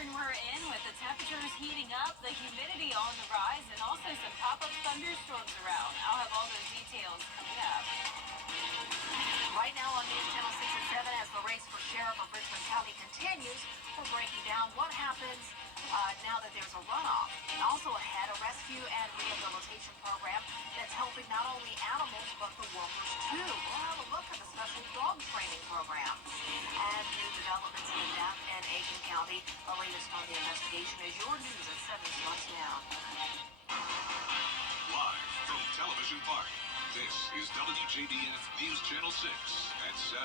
pattern we're in with the temperatures heating up, the humidity on the rise, and also some pop-up thunderstorms around. I'll have all those details coming up. Right now on News Channel 6 and 7, as the race for sheriff of Richmond County continues, we're breaking down what happens now that there's a runoff. And also ahead, a rescue and rehabilitation program that's helping not only animals, but the workers too. We'll have a look at the special dog training program. And new developments in Bath and Aiken County. The latest on the investigation is your news at 7 starts now. Live from Television Park, this is WJBF News Channel 6 at 7.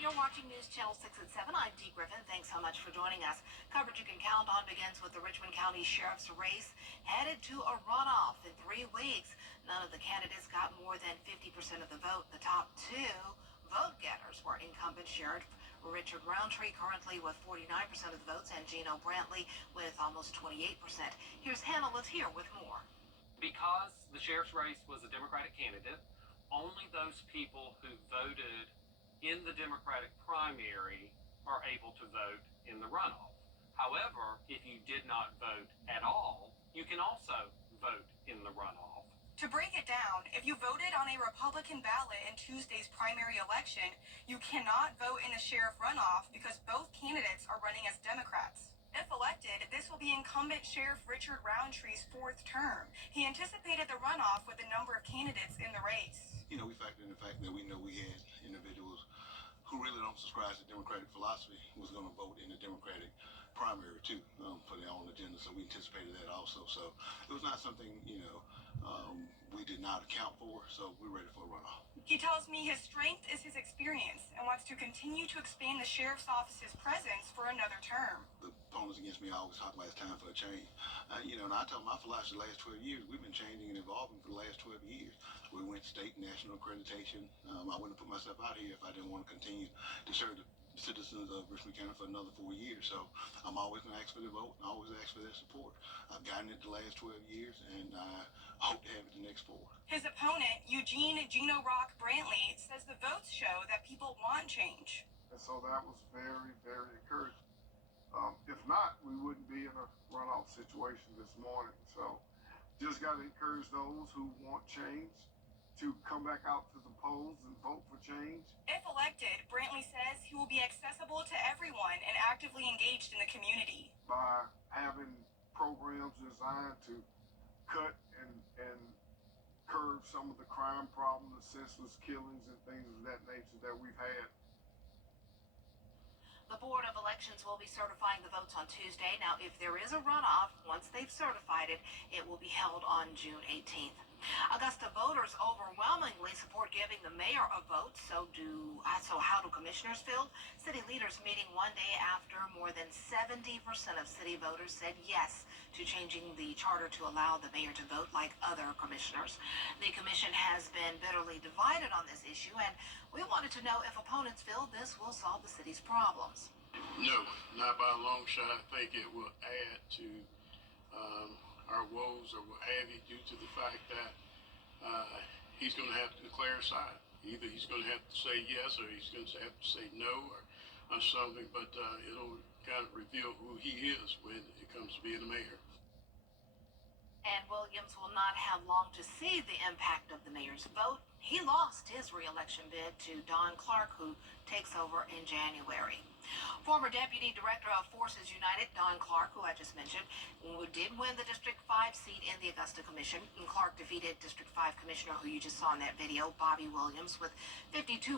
You're watching News Channel 6 and 7. I'm Dee Griffin. Thanks so much for joining us. Coverage you can count on begins with the Richmond County Sheriff's race headed to a runoff in 3 weeks. None of the candidates got more than 50% of the vote. The top 2 vote getters were incumbent Sheriff Richard Roundtree, currently with 49% of the votes, and Gino Brantley with almost 28%. Here's Hannah Latier with more. Because the sheriff's race was a Democratic candidate, only those people who voted in the Democratic primary are able to vote in the runoff. However, if you did not vote at all, you can also vote in the runoff. To break it down, if you voted on a Republican ballot in Tuesday's primary election, you cannot vote in the sheriff runoff because both candidates are running as Democrats. If elected, this will be incumbent Sheriff Richard Roundtree's 4th term. He anticipated the runoff with the number of candidates in the race. You know, we factored in the fact that we know we had individuals who really don't subscribe to Democratic philosophy was going to vote in the Democratic primary too for their own agenda. So we anticipated that also. So it was not something, we did not account for. So we're ready for a runoff. He tells me his strength is his experience and wants to continue to expand the sheriff's office's presence for another term. The opponents against me always talk about it's time for a change. And I tell my philosophy the last 12 years, we've been changing and evolving for the last 12 years. We went state national accreditation. I wouldn't have put myself out here if I didn't want to continue to serve the citizens of Richmond County for another 4 years. So I'm always going to ask for their vote and always ask for their support. I've gotten it the last 12 years, and I hope to have it the next 4. His opponent, Eugene Gino Rock Brantley, says the votes show that people want change. And so that was very, very encouraging. If not, we wouldn't be in a runoff situation this morning. So just got to encourage those who want change to come back out to the polls and vote for change. If elected, Brantley says he will be accessible to everyone and actively engaged in the community. By having programs designed to cut and curb some of the crime problem, the senseless killings and things of that nature that we've had. The Board of Elections will be certifying the votes on Tuesday. Now, if there is a runoff, once they've certified it, it will be held on June 18th. Augusta voters overwhelmingly support giving the mayor a vote. So how do commissioners feel? City leaders meeting one day after more than 70% of city voters said yes to changing the charter to allow the mayor to vote like other commissioners. The commission has been bitterly divided on this issue, and we wanted to know if opponents feel this will solve the city's problems. No, not by a long shot. I think it will add to our woes or what have you, due to the fact that he's going to have to declare a side. Either he's going to have to say yes or he's going to have to say no or something, but it'll kind of reveal who he is when it comes to being the mayor. And Williams will not have long to see the impact of the mayor's vote. He lost his re-election bid to Don Clark, who takes over in January. Former Deputy Director of Forces United, Don Clark, who I just mentioned, did win the District 5 seat in the Augusta Commission. And Clark defeated District 5 Commissioner, who you just saw in that video, Bobby Williams, with 52%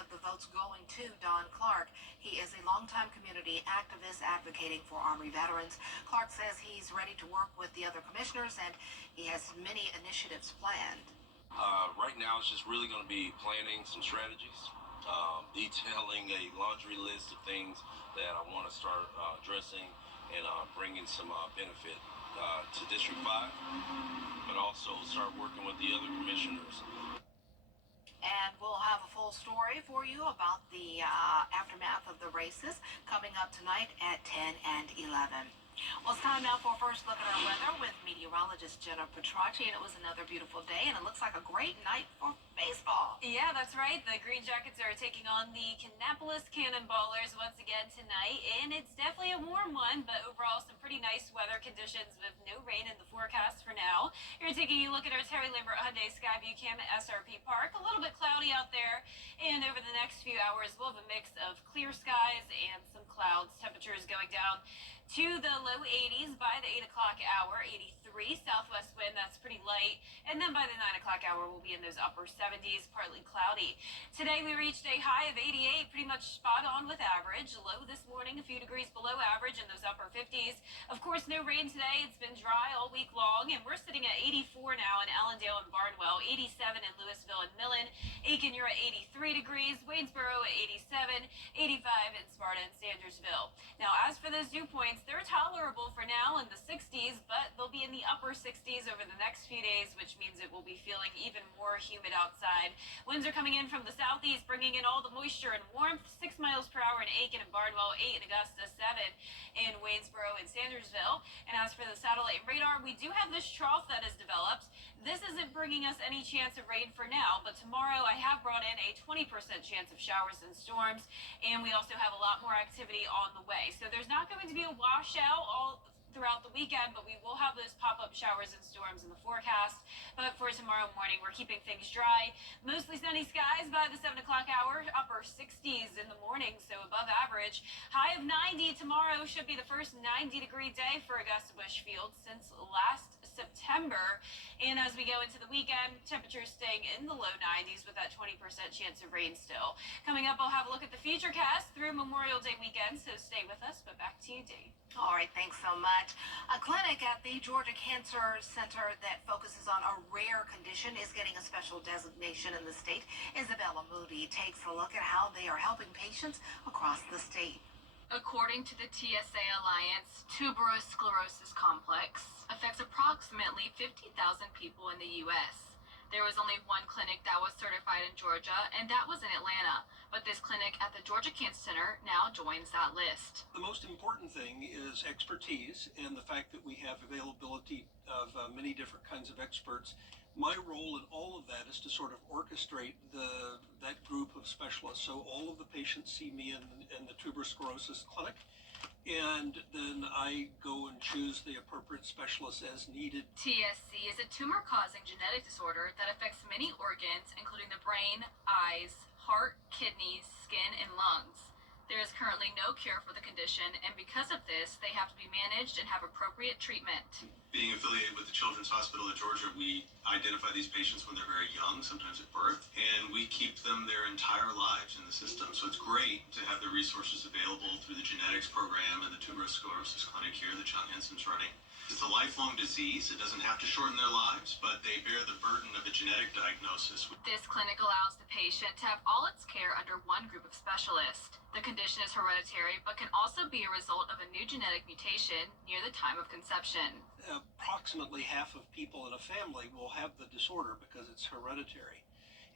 of the votes going to Don Clark. He is a longtime community activist advocating for Army veterans. Clark says he's ready to work with the other commissioners, and he has many initiatives planned. Right now, it's just really going to be planning some strategies, detailing a laundry list of things that I want to start addressing and bringing some benefit to District 5, but also start working with the other commissioners. And we'll have a full story for you about the aftermath of the races coming up tonight at 10 and 11. Well, it's time now for a first look at our weather with meteorologist Jenna Petracci, and it was another beautiful day, and it looks like a great night for baseball. Yeah, that's right. The Green Jackets are taking on the Kannapolis Cannonballers once again tonight, and it's definitely a warm one, but overall some pretty nice weather conditions with no rain in the forecast for now. You're taking a look at our Terry Lambert Hyundai Skyview Cam at SRP Park. A little bit cloudy out there, and over the next few hours we'll have a mix of clear skies and some clouds. Temperatures going down to the low 80s by the 8 o'clock hour, 83 southwest wind, that's pretty light. And then by the 9 o'clock hour, we'll be in those upper 70s, partly cloudy. Today we reached a high of 88, pretty much spot on with average. Low this morning, a few degrees below average in those upper 50s. Of course, no rain today. It's been dry all week long, and we're sitting at 84 now in Allendale and Barnwell, 87 in Louisville and Millen. Aiken, you're at 83 degrees. Waynesboro at 87, 85 in Sparta and Sandersville. Now, as for those dew points, they're tolerable for now in the 60s, but they'll be in the upper 60s over the next few days, which means it will be feeling even more humid outside. Winds are coming in from the southeast, bringing in all the moisture and warmth. 6 miles per hour in Aiken and Barnwell, 8 in Augusta, 7 in Waynesboro and Sandersville. And as for the satellite radar, we do have this trough that has developed. This isn't bringing us any chance of rain for now, but tomorrow I have brought in a 20% chance of showers and storms, and we also have a lot more activity on the way. So there's not going to be a washout all throughout the weekend, but we will have those pop-up showers and storms in the forecast. But for tomorrow morning, we're keeping things dry. Mostly sunny skies by the 7 o'clock hour, upper 60s in the morning, so above average. High of 90 tomorrow should be the first 90-degree day for Augusta Busch Field since last September. And as we go into the weekend, temperatures staying in the low 90s with that 20% chance of rain still. Coming up, I'll have a look at the Futurecast through Memorial Day weekend, so stay with us. But back to you, Dee. All right, thanks so much. A clinic at the Georgia Cancer Center that focuses on a rare condition is getting a special designation in the state. Isabella Moody takes a look at how they are helping patients across the state. According to the TSA Alliance, tuberous sclerosis complex affects approximately 50,000 people in the U.S. There was only one clinic that was certified in Georgia, and that was in Atlanta. But this clinic at the Georgia Cancer Center now joins that list. The most important thing is expertise and the fact that we have availability of many different kinds of experts. My role in all of that is to sort of orchestrate that group of specialists. So all of the patients see me in the tuberous sclerosis clinic, and then I go and choose the appropriate specialists as needed. TSC is a tumor-causing genetic disorder that affects many organs, including the brain, eyes, heart, kidneys, skin, and lungs. There is currently no cure for the condition, and because of this, they have to be managed and have appropriate treatment. Being affiliated with the Children's Hospital of Georgia, we identify these patients when they're very young, sometimes at birth, and we keep them their entire lives in the system. So it's great to have the resources available through the genetics program and the tuberous sclerosis clinic here that John Henson's running. It's a lifelong disease. It doesn't have to shorten their lives, but they bear the burden of a genetic diagnosis. This clinic allows the patient to have all its care under one group of specialists. The condition is hereditary, but can also be a result of a new genetic mutation near the time of conception. Approximately half of people in a family will have the disorder because it's hereditary.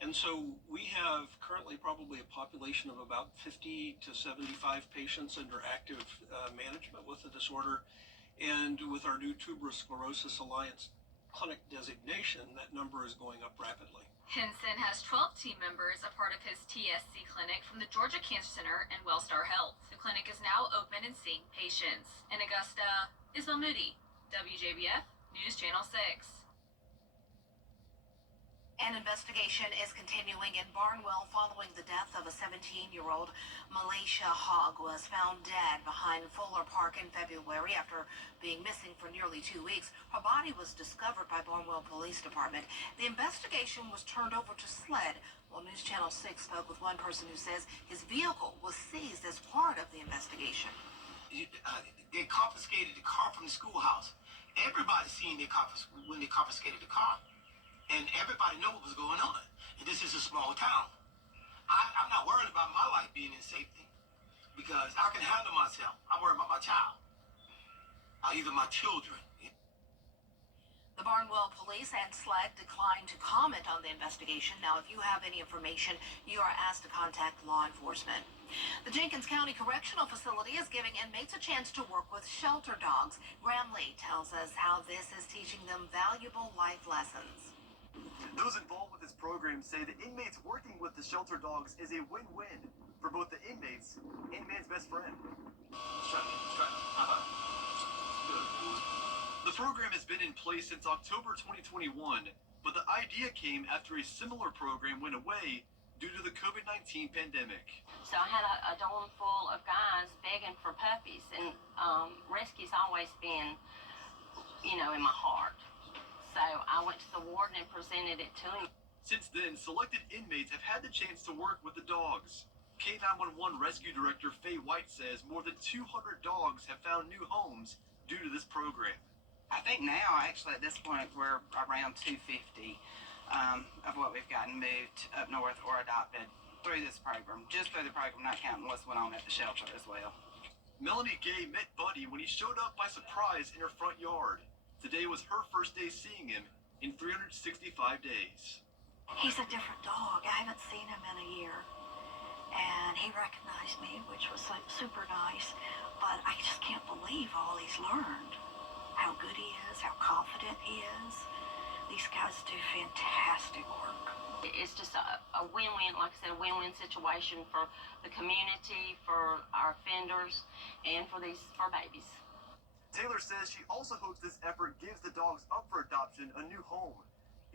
And so we have currently probably a population of about 50 to 75 patients under active management with the disorder. And with our new Tuberous Sclerosis Alliance clinic designation, that number is going up rapidly. Henson has 12 team members, a part of his TSC clinic from the Georgia Cancer Center and Wellstar Health. The clinic is now open and seeing patients. In Augusta, Isabel Moody, WJBF News Channel 6. An investigation is continuing in Barnwell following the death of a 17-year-old Malaysia hog who was found dead behind Fuller Park in February after being missing for nearly 2 weeks. Her body was discovered by Barnwell Police Department. The investigation was turned over to SLED. Well, News Channel 6 spoke with one person who says his vehicle was seized as part of the investigation. They confiscated the car from the schoolhouse. Everybody seen when they confiscated the car. And everybody knew what was going on. And this is a small town. I'm not worried about my life being in safety because I can handle myself. I worry about my child, either my children. The Barnwell Police and SLED declined to comment on the investigation. Now, if you have any information, you are asked to contact law enforcement. The Jenkins County Correctional Facility is giving inmates a chance to work with shelter dogs. Graham Lee tells us how this is teaching them valuable life lessons. Those involved with this program say the inmates working with the shelter dogs is a win-win for both the inmates and man's best friend. The program has been in place since October 2021, but the idea came after a similar program went away due to the COVID-19 pandemic. So I had a dorm full of guys begging for puppies, and rescue's always been, in my heart. So I went to the warden and presented it to him. Since then, selected inmates have had the chance to work with the dogs. K911 Rescue Director Faye White says more than 200 dogs have found new homes due to this program. I think now, actually, at this point, we're around 250 of what we've gotten moved up north or adopted through this program. Just through the program, not counting what's went on at the shelter as well. Melanie Gay met Buddy when he showed up by surprise in her front yard. Today was her first day seeing him in 365 days. He's a different dog. I haven't seen him in a year. And he recognized me, which was super nice. But I just can't believe all he's learned. How good he is, how confident he is. These guys do fantastic work. It's just a win-win, like I said, a win-win situation for the community, for our offenders, and for babies. Taylor says she also hopes this effort gives the dogs up for adoption a new home.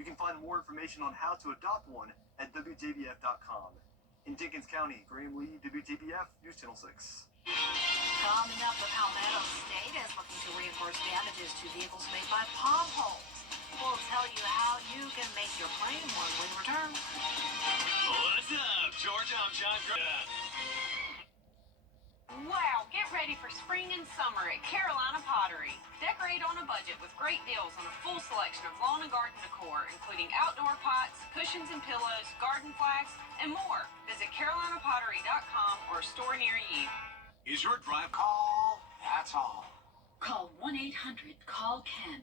You can find more information on how to adopt one at WJBF.com. In Jenkins County, Graham Lee, WJBF, News Channel 6. Coming up, the Palmetto State is looking to reimburse damages to vehicles made by potholes. We'll tell you how you can make your claim when we return. What's up, Georgia? I'm John Grant. Wow, get ready for spring and summer at Carolina Pottery. Decorate on a budget with great deals on a full selection of lawn and garden decor, including outdoor pots, cushions and pillows, garden flags, and more. Visit carolinapottery.com or a store near you. Is your drive Call, that's all. Call 1-800-CALL-KEN.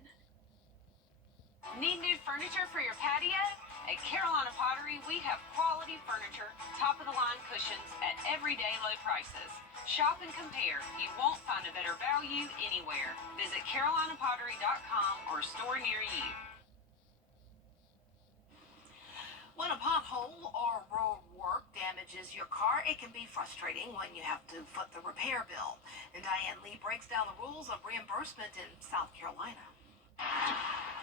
Need new furniture for your patio? At Carolina Pottery, we have quality furniture, top-of-the-line cushions at everyday low prices. Shop and compare. You won't find a better value anywhere. Visit carolinapottery.com or a store near you. When a pothole or road work damages your car, it can be frustrating when you have to foot the repair bill. And Diane Lee breaks down the rules of reimbursement in South Carolina.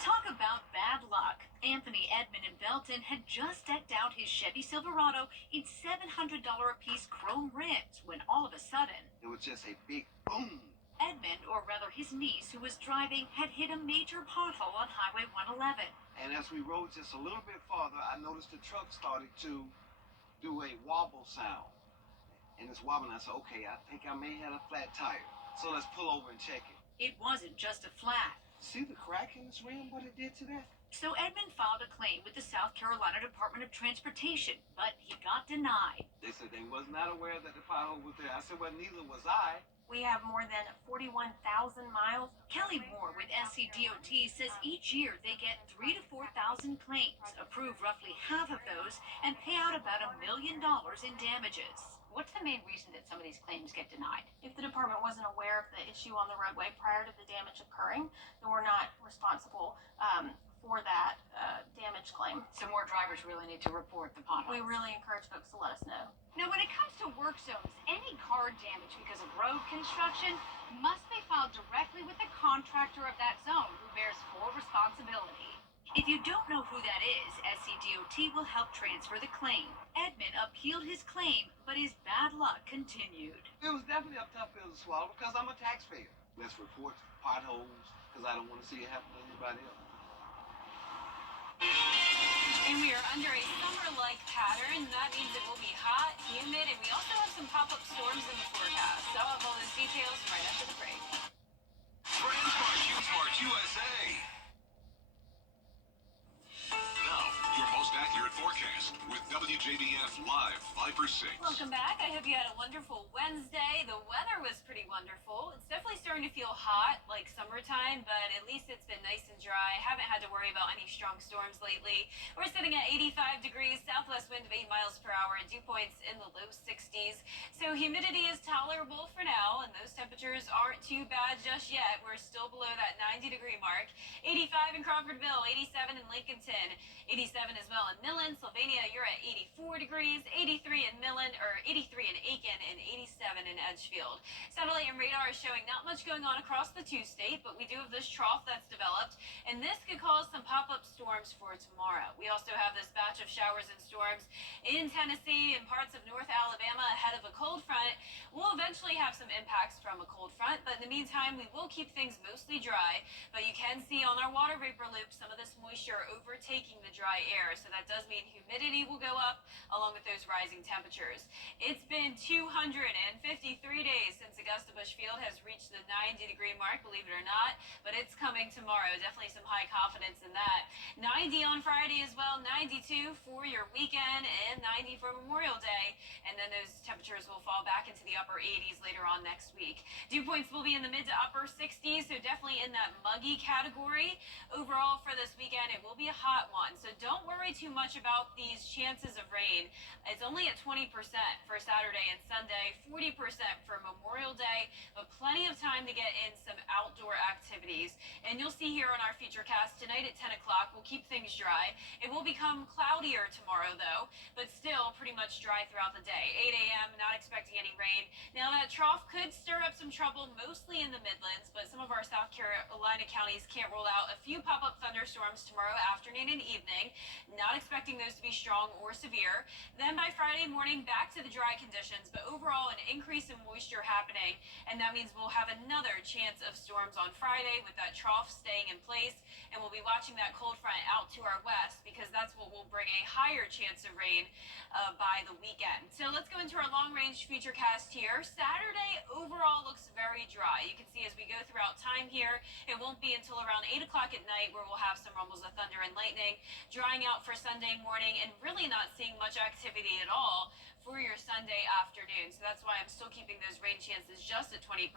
Talk about bad luck. Anthony Edmond in Belton had just decked out his Chevy Silverado in $700 a piece chrome rims when all of a sudden, It was just a big boom. Edmond, or rather his niece who was driving, had hit a major pothole on Highway 111. And as we rode just a little bit farther, I noticed the truck started to do a wobble sound. And it's wobbling. I said, okay, I think I may have a flat tire. So let's pull over and check it. It wasn't just a flat. See the crack in this rim, what it did to that? So Edmond filed a claim with the South Carolina Department of Transportation, but he got denied. They said they was not aware that the pothole was there. I said, well, neither was I. We have more than 41,000 miles. Kelly Moore with SCDOT says each year they get 3,000 to 4,000 claims, approve roughly half of those, and pay out about $1 million in damages. What's the main reason that some of these claims get denied? If the department wasn't aware of the issue on the roadway prior to the damage occurring, then we're not responsible for that damage claim. So more drivers really need to report the potholes. We really encourage folks to let us know. Now, when it comes to work zones, any car damage because of road construction must be filed directly with the contractor of that zone, who bears full responsibility. If you don't know who that is, SCDOT will help transfer the claim. Edmond appealed his claim, but his bad luck continued. It was definitely a tough pill to swallow because I'm a taxpayer. Let's report potholes because I don't want to see it happen to anybody else. And we are under a summer-like pattern. That means it will be hot, humid, and we also have some pop-up storms in the forecast. So I'll have all those details right after the break. Smart USA. Now, your most accurate forecast with WJBF Live 5 for 6. Welcome back. I hope you had a wonderful Wednesday. The weather was pretty wonderful. It's definitely starting to feel hot, like summertime, but at least it's been nice and dry. Haven't had to worry about any strong storms lately. We're sitting at 85 degrees, southwest wind of 8 miles per hour, and dew points in the low 60s. So humidity is tolerable for now, and those temperatures aren't too bad just yet. We're still below that 90-degree mark. 85 in Crawfordville, 87 in Lincolnton, 87 as well in Millen. Sylvania, you're at 84 degrees, 83 in Millen, or 83 in Aiken, and 87 in Edgefield. Satellite and radar is showing not much going on across the two-state, but we do have this trough that's developed, and this could cause some pop-up storms for tomorrow. We also have this batch of showers and storms in Tennessee and parts of North Alabama ahead of a cold front. We'll eventually have some impacts from a cold front, but in the meantime, we will keep things mostly dry. But you can see on our water vapor loop some of this moisture overtaking the dry air, so that does mean humidity will go up along with those rising temperatures. It's been 253 days since Augusta Busch Field has reached the 90-degree mark, believe it or not, but it's coming tomorrow. Definitely some high confidence in that. 90 on Friday as well, 92 for your weekend, and 90 for Memorial Day, and then those temperatures will fall back into the upper 80s later on next week. Dew points will be in the mid to upper 60s, so definitely in that muggy category. Overall for this weekend, it will be a hot one, so don't worry too much about these chances of rain. It's only at 20% for Saturday and Sunday, 40% for Memorial Day, but plenty of time to get in some outdoor activities. And you'll see here on our featurecast tonight at 10 o'clock, we'll keep things dry. It will become cloudier tomorrow though, but still pretty much dry throughout the day. 8 a.m., not expecting any rain. Now that trough could stir up some trouble, mostly in the Midlands, but some of our South Carolina counties can't rule out a few pop-up thunderstorms tomorrow afternoon and evening. Not expecting those to be strong or severe. Then by Friday morning, back to the dry conditions, but overall an increase in moisture happening, and that means we'll have another chance of storms on Friday with that trough staying in place, and we'll be watching that cold front out to our west because that's what will bring a higher chance of rain by the weekend. So let's go into our long-range futurecast here. Saturday overall looks very dry. You can see as we go throughout time here, it won't be until around 8 o'clock at night where we'll have some rumbles of thunder and lightning, drying out for Sunday morning, and really not seeing much activity at all for your Sunday afternoon. So that's why I'm still keeping those rain chances just at 20%.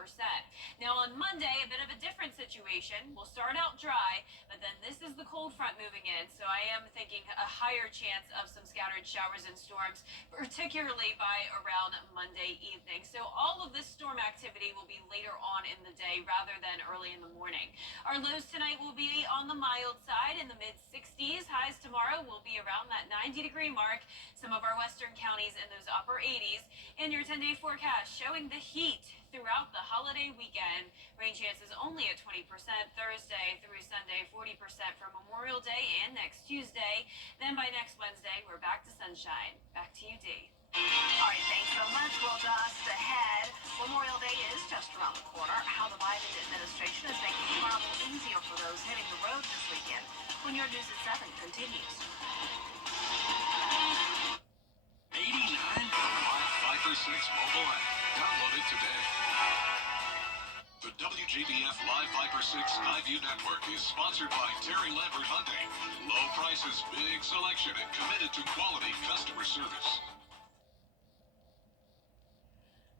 Now on Monday, a bit of a different situation. We'll start out dry, but then this is the cold front moving in. So I am thinking a higher chance of some scattered showers and storms, particularly by around Monday evening. So all of this storm activity will be later on in the day rather than early in the morning. Our lows tonight will be on the mild side in the mid-60s. Highs tomorrow will be around that 90-degree mark. Some of our western counties in those upper 80s. In your 10-day forecast showing the heat throughout the holiday weekend. Rain chances only at 20% Thursday through Sunday, 40% for Memorial Day and next Tuesday. Then by next Wednesday, we're back to sunshine. Back to you, Dee. All right, thanks so much. Well, just ahead, Memorial Day is just around the corner. How the Biden administration is making travel easier for those hitting the road this weekend. When your News at 7 continues. 89 Live 5 for 6 mobile app. Download it today. The WJBF Live 5 for 6 Skyview Network is sponsored by Terry Lambert Hyundai. Low prices, big selection, and committed to quality customer service.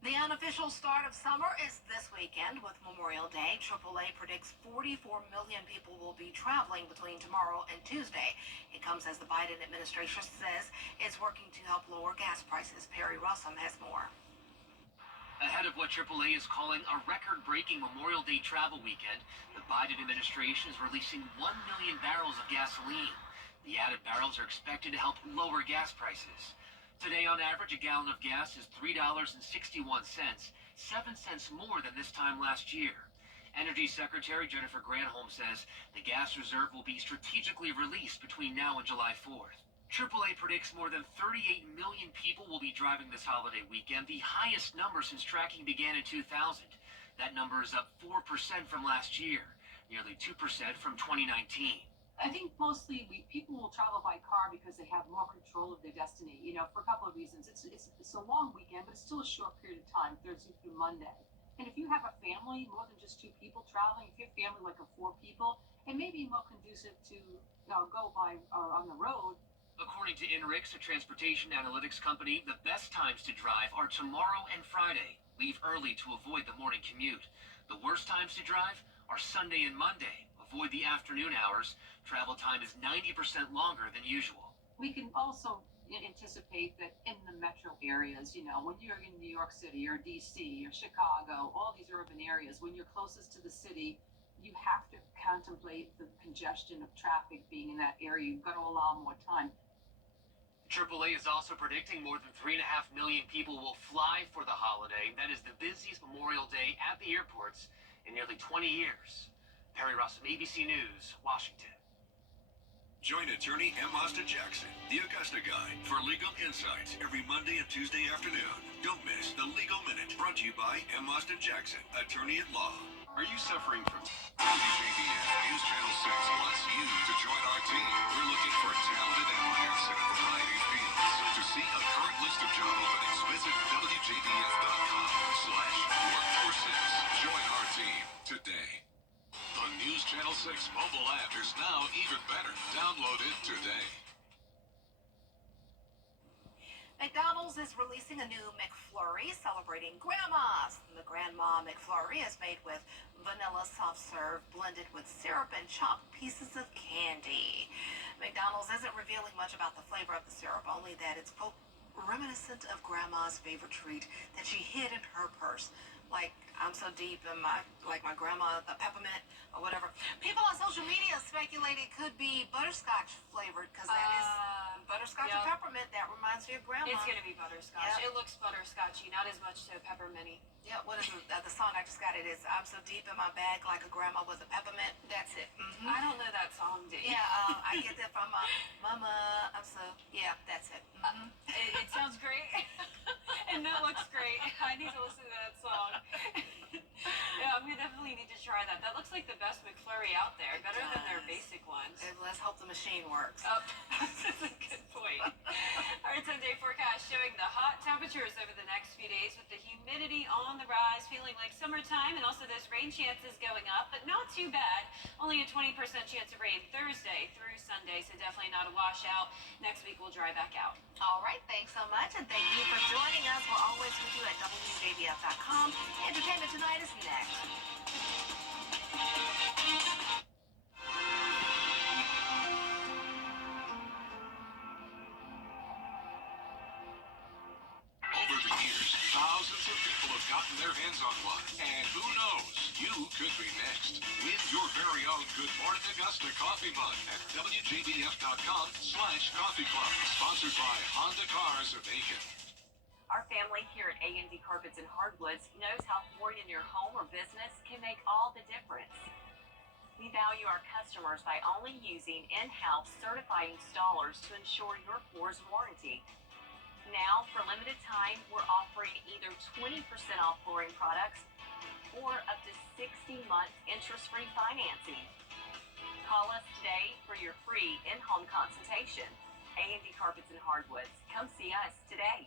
The unofficial start of summer is this weekend with Memorial Day. AAA predicts 44 million people will be traveling between tomorrow and Tuesday. It comes as the Biden administration says it's working to help lower gas prices. Perry Russum has more. Ahead of what AAA is calling a record-breaking Memorial Day travel weekend, the Biden administration is releasing 1 million barrels of gasoline. The added barrels are expected to help lower gas prices. Today, on average, a gallon of gas is $3.61, 7 cents more than this time last year. Energy Secretary Jennifer Granholm says the gas reserve will be strategically released between now and July 4th. AAA predicts more than 38 million people will be driving this holiday weekend, the highest number since tracking began in 2000. That number is up 4% from last year, nearly 2% from 2019. I think mostly people will travel by car because they have more control of their destiny, for a couple of reasons. It's a long weekend, but it's still a short period of time, Thursday through Monday. And if you have a family, more than just 2 people traveling, if you have family like of 4 people, it may be more conducive to go by on the road. According According to INRIX, a transportation analytics company, the best times to drive are tomorrow and Friday. Leave early to avoid the morning commute. The worst times to drive are Sunday and Monday. Avoid the afternoon hours. Travel time is 90% longer than usual. We can also anticipate that in the metro areas, when you're in New York City or DC or Chicago, all these urban areas, when you're closest to the city, you have to contemplate the congestion of traffic being in that area. You've got to allow more time. AAA is also predicting more than 3.5 million people will fly for the holiday. That is the busiest Memorial Day at the airports in nearly 20 years. Perry Rossum, ABC News, Washington. Join attorney M. Austin Jackson, the Augusta Guy, for legal insights every Monday and Tuesday afternoon. Don't miss the Legal Minute, brought to you by M. Austin Jackson, attorney at law. Are you suffering from WJBF News Channel 6 wants you to join our team. We're looking for talented applicants in a variety of fields. To see a current list of job openings, visit WJBF.com/workforce6. Join our team today. The News Channel 6 mobile app is now even better. Download it today. McDonald's is releasing a new McFlurry celebrating grandmas. The Grandma McFlurry is made with vanilla soft serve blended with syrup and chopped pieces of candy. McDonald's isn't revealing much about the flavor of the syrup, only that it's, quote, reminiscent of Grandma's favorite treat that she hid in her purse. Like, I'm so deep in my grandma, the peppermint or whatever. People on social media speculate it could be butterscotch flavored because that is butterscotch and peppermint. That reminds me of grandma. It's going to be butterscotch. Yep. It looks butterscotchy, not as much so pepperminty. Yeah, what is the song I just got? It is I'm so deep in my bag like a grandma with a peppermint. That's it. Mm-hmm. I don't know that song, Dee. Yeah, I get that from my mama. Yeah, that's it. Mm-hmm. It sounds great. And that looks great. I need to listen to that song. Yeah, I'm going to definitely need to try that. That looks like the best McFlurry out there. Better than their basic ones. And let's hope the machine works. Oh, that's a good point. Our 10-day forecast showing the hot temperatures over the next few days with the humidity on the rise, feeling like summertime, and also those rain chances going up, but not too bad. Only a 20% chance of rain Thursday through Sunday, so definitely not a washout. Next week we'll dry back out. All right, thanks so much, and thank you for joining us. We're always with you at WJBF.com. Entertainment Tonight is next. Over the years, thousands of people have gotten their hands on one. And who knows, you could be next. Win your very own Good Morning Augusta coffee mug at WJBF.com/coffee club. Sponsored by Honda Cars of Aiken. Our family here at A&D Carpets and Hardwoods knows how flooring in your home or business can make all the difference. We value our customers by only using in-house certified installers to ensure your floor's warranty. Now, for limited time, we're offering either 20% off flooring products or up to 60 months interest-free financing. Call us today for your free in-home consultation. A&D Carpets and Hardwoods. Come see us today.